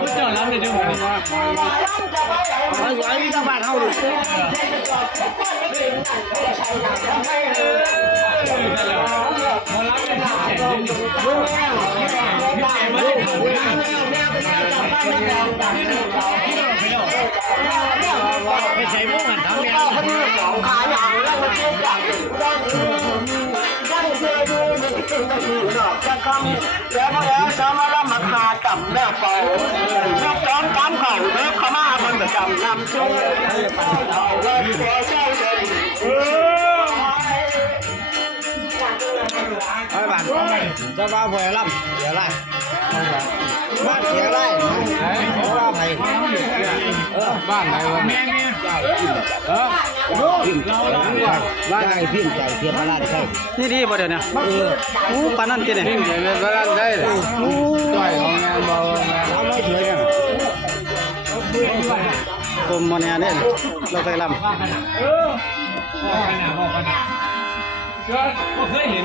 ผู้เจ้าล้ำเลยจังหวะนี้ไอ้นี่ต้องบ้านเฮาดิมาล้ำเลยไม่ใช่พวกมันทำเนี่ยขาอย่างแล้วมันเจ็บจังยังเคยดูมันตึงตะกี้ดอกจะคำแล้วพอแล้วจะมาละมาคาจับแม่เป่ายกจ้อนกำเข่าเลิกขม่ามันประจำนำช่วยเอาเลิกตัวเจ้าเดินไอ้บ้านจะว่าบ่อยล่ำเดี๋ยวไล่บ้านเสียไล่เพราะว่าไผ่บ้านไหนวะแม่พิมพ์บ้านไหนพิมพ์ใจเทียมบ้านใช่นี่ดีบ่เดี๋ยวนี้ปานนั่นกินเนี่ยพิมพ์ใจบ้านได้ต่อยของงานเบาทำไม่เฉยเนี่ยกลมมันเนี่ยเราเคยลำบอกกันนะเชื่อเคยเห็น